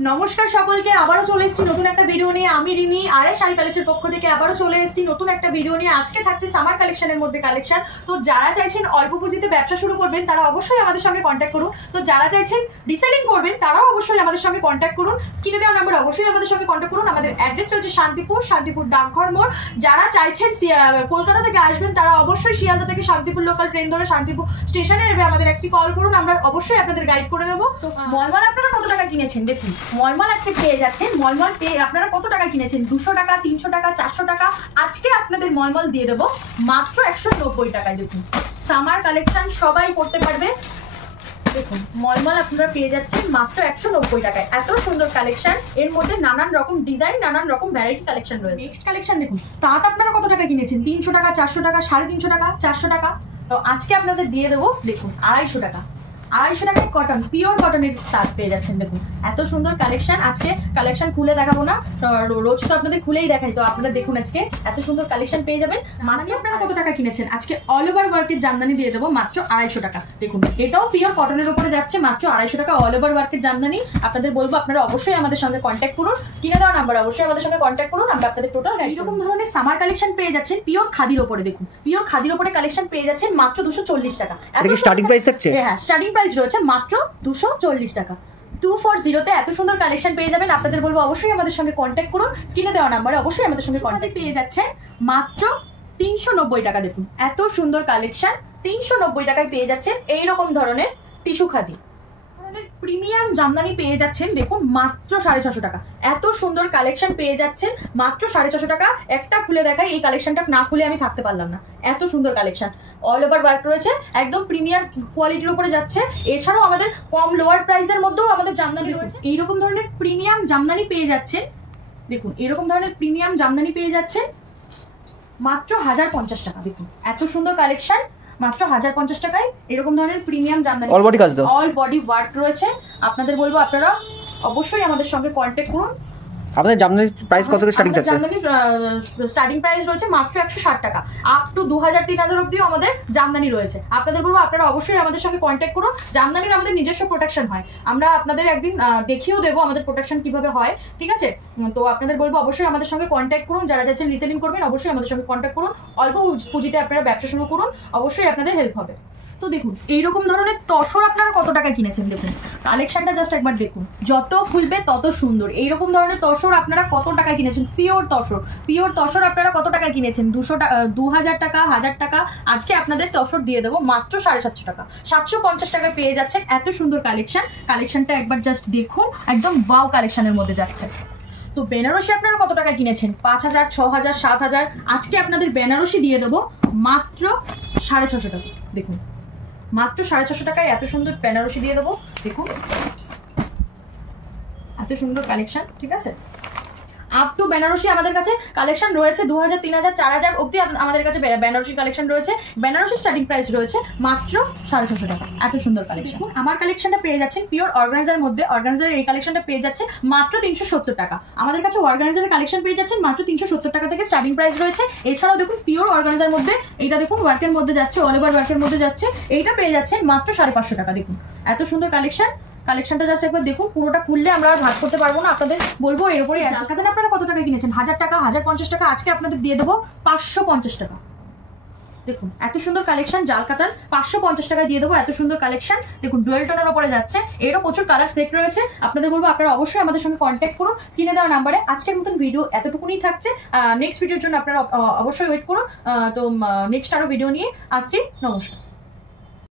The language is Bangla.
নমস্কার সকলকে, আবারও চলে এসেছি নতুন একটা ভিডিও নিয়ে। আমি রিমি আরএস শাড়ি প্যালেসের পক্ষ থেকে আবারও চলে এসেছি নতুন একটা ভিডিও নিয়ে। আজকে থাকছে সামার কালেকশনের মধ্যে কালেকশন। তো যারা চাইছেন অল্প পুঁজিতে ব্যবসা শুরু করবেন তারা অবশ্যই আমাদের সঙ্গে কন্ট্যাক্ট করুন। তো যারা চাইছেন রিসেলিং করবেন তারাও অবশ্যই আমাদের সঙ্গে কন্ট্যাক্ট করুন। স্ক্রিনে দেওয়া নাম্বার অবশ্যই আমাদের সঙ্গে কন্ট্যাক্ট করুন। আমাদের অ্যাড্রেস রয়েছে শান্তিপুর ডাকঘর মোড়। যারা চাইছেন কলকাতা থেকে আসবেন তারা অবশ্যই শিয়ালদা থেকে শান্তিপুর লোকাল ট্রেন ধরে শান্তিপুর স্টেশনে নেবে আমাদের একটি কল করুন, আমরা অবশ্যই আপনাদের গাইড করে নেবো। তো মলমল আপনারা কত টাকা কিনেছেন দেখুন। মলমল আজকে পেয়ে যাচ্ছেন। মলমল আপনারা কত টাকা কিনেছেন? 200 টাকা, 300 টাকা, 400 টাকা। আজকে আপনাদের মলমল দিয়ে দেবো মাত্র 190 টাকায়। দেখুন সামার কালেকশন সবাই পড়তে পারবে। দেখুন মলমল আপনারা পেয়ে যাচ্ছেন মাত্র 190 টাকায়। এত সুন্দর কালেকশন, এর মধ্যে নানান রকম ডিজাইন, নানান রকম ভ্যারাইটি কালেকশন রয়েছে। নেক্সট কালেকশন দেখুন, তাঁত আপনারা কত টাকা কিনেছেন? 300 টাকা, 400 টাকা, 350 টাকা, 400 টাকা। তো আজকে আপনাদের দিয়ে দেবো দেখুন 250 টাকা। 250 টাকায় কটন, পিওর কটনের তাঁত পেয়ে যাচ্ছেন। দেখুন এত সুন্দর কালেকশন। আজকে কালেকশন খুলে দেখাবো না, রোজ তো আপনাদের খুলেই দেখাই। তো আপনারা দেখুন আজকে এত সুন্দর কালেকশন পেয়ে যাবেন। মানে আপনারা কত টাকা কিনেছেন? আজকে অল ওভার ওয়ার্কের জামদানি দিয়ে দেবো মাত্র 250 টাকা। দেখুন এটাও পিওর কটনের উপরে যাচ্ছে মাত্র 250 টাকা অল ওভার ওয়ার্কের জামদানি। আপনাদের বলবো আপনারা অবশ্যই আমাদের সঙ্গে কন্ট্যাক্ট করুন। কিনে দেওয়া নাম্বার অবশ্যই আমাদের সঙ্গে কন্ট্যাক্ট করুন, আমরা আপনাদের টোটাল এইরকম ধরনের সামার কালেকশন পেয়ে যাচ্ছেন পিওর খাদির উপরে। দেখুন পিওর খাদির উপরে কালেকশন পেয়ে যাচ্ছেন মাত্র 240 টাকা। স্টার্টিং প্রাইস থাকছে? হ্যাঁ স্টার্টিং প্রাইস রয়েছে মাত্র 240 টাকা। 240-তে এত সুন্দর কালেকশন পেয়ে যাবেন। আপনাদের বলবো অবশ্যই আমাদের সঙ্গে কন্ট্যাক্ট করুন। স্ক্রিনে দেওয়া নাম্বারে অবশ্যই আমাদের সঙ্গে কন্ট্যাক্ট পেয়ে যাচ্ছেন মাত্র 390 টাকা। দেখুন এত সুন্দর কালেকশন 390 টাকায় পেয়ে যাচ্ছেন এইরকম ধরনের টিস্যু খাদি প্রিমিয়াম জামদানি পেয়ে যাচ্ছেন। দেখুন মাত্র 650 টাকা। এত সুন্দর কালেকশন পেয়ে যাচ্ছেন মাত্র 650 টাকা। একটা খুলে দেখাই, এই কালেকশনটা না খুলে আমি থাকতে পারলাম না। এত সুন্দর কালেকশন, অল ওভার ওয়ার্ক রয়েছে, একদম প্রিমিয়াম কোয়ালিটির উপরে যাচ্ছে। এছাড়াও আমাদের কম লোয়ার প্রাইসের মধ্যেও আমাদের জামদানি রয়েছে। এইরকম ধরনের প্রিমিয়াম জামদানি পেয়ে যাচ্ছেন। দেখুন এরকম ধরনের প্রিমিয়াম জামদানি পেয়ে যাচ্ছেন মাত্র 1050 টাকা। দেখুন এত সুন্দর কালেকশন মাত্র 1050 টাকায় এরকম ধরনের প্রিমিয়াম জামদানি, অল বডি কাজ দাও, অল বডি ওয়ার্ক রয়েছে। আপনাদের বলবো আপনারা অবশ্যই আমাদের সঙ্গে কন্ট্যাক্ট করুন। আপনাদের জামদানির প্রাইস কত থেকে স্টার্টিং আছে? জামদানির স্টার্টিং প্রাইস রয়েছে মাত্র 160 টাকা, আপ টু 2000-3000 অবধিও আমাদের জামদানি রয়েছে। আপনাদের বলবো আপনারা অবশ্যই আমাদের সঙ্গে কন্ট্যাক্ট করুন। জামদানির আমাদের নিজস্ব প্রোটেকশন হয়, আমরা আপনাদের একদিন দেখিয়েও দেবো আমাদের প্রোটেকশন কিভাবে হয়, ঠিক আছে? তো আপনাদের বলবো অবশ্যই আমাদের সঙ্গে কন্ট্যাক্ট করুন। যারা যাচ্ছেন রিসেলিং করবেন অবশ্যই আমাদের সঙ্গে কন্ট্যাক্ট করুন। অল্প পুঁজিতে আপনারা ব্যবসা শুরু করুন, অবশ্যই আপনাদের হেল্প হবে। তো দেখুন এইরকম ধরনের তসর আপনারা কত টাকা কিনেছেন? দেখুন কালেকশনটা জাস্ট একবার দেখুন, যত খুলবে তত সুন্দর। এইরকম ধরনের তসর আপনারা কত টাকা কিনেছেন? পিওর তসর আপনারা কত টাকা কিনেছেন? 2000 টাকা, 1000 টাকা। আজকে আপনাদের তসর দিয়ে দেবো মাত্র 750 টাকা। 750 টাকায় পেয়ে যাচ্ছেন এত সুন্দর কালেকশনটা একবার জাস্ট দেখুন, একদম ওয়াও কালেকশনের মধ্যে যাচ্ছে। তো বেনারসি আপনারা কত টাকা কিনেছেন? 5000, 6000, 7000। আজকে আপনাদের বেনারসি দিয়ে দেবো মাত্র 650 টাকা। দেখুন মাত্র 650 টাকায় এত সুন্দর বেনারসি দিয়ে দেবো। দেখুন এত সুন্দর কালেকশন, ঠিক আছে? আপ টু বেনারসি আমাদের কাছে কালেকশন রয়েছে 2000, 3000, 4000 অবধি আমাদের কাছে বেনারসি কালেকশন রয়েছে। বেনারসি স্টার্টিং প্রাইস রয়েছে মাত্র 650 টাকা। এত সুন্দর কালেকশন। আমার কালেকশনটা পেয়ে যাচ্ছেন পিওর অর্গানাইজার মধ্যে। অর্গানাইজারের এই কালেকশনটা পেয়ে যাচ্ছে মাত্র 370 টাকা। আমাদের কাছে অর্গানাইজারের কালেকশন পেয়ে যাচ্ছেন মাত্র 370 টাকা থেকে স্টার্টিং প্রাইস রয়েছে। এছাড়াও দেখুন পিওর অর্গানাইজার মধ্যে এইটা দেখুন ওয়ার্কের মধ্যে যাচ্ছে, অল ওভার ওয়ার্কের মধ্যে যাচ্ছে। এইটা পেয়ে যাচ্ছেন মাত্র 550 টাকা। দেখুন এত সুন্দর কালেকশনটা জাস্ট একবার দেখুন। পুরোটা খুললে আমরা আর ভাগ করতে পারবো না, আপনাদের বলবো এর উপরে। জালকাতান আপনারা কত টাকা কিনেছেন? 1000 টাকা, 1050 টাকা। আজকে আপনাদের দিয়ে দেবো 550 টাকা। দেখুন এত সুন্দর কালেকশন, জালকাতান 550 টাকায় দিয়ে দেবো। এত সুন্দর কালেকশন দেখুন, ডুয়েল টোনের উপরে যাচ্ছে। এরও প্রচুর কালার সেট রয়েছে। আপনাদের বলবো আপনারা অবশ্যই আমাদের সঙ্গে কন্ট্যাক্ট করুন স্ক্রিনে দেওয়া নাম্বারে। আজকের মতন ভিডিও এতটুকুনি থাকছে। নেক্সট ভিডিওর জন্য আপনারা অবশ্যই ওয়েট করুন। তো নেক্সট আরও ভিডিও নিয়ে আসছি। নমস্কার।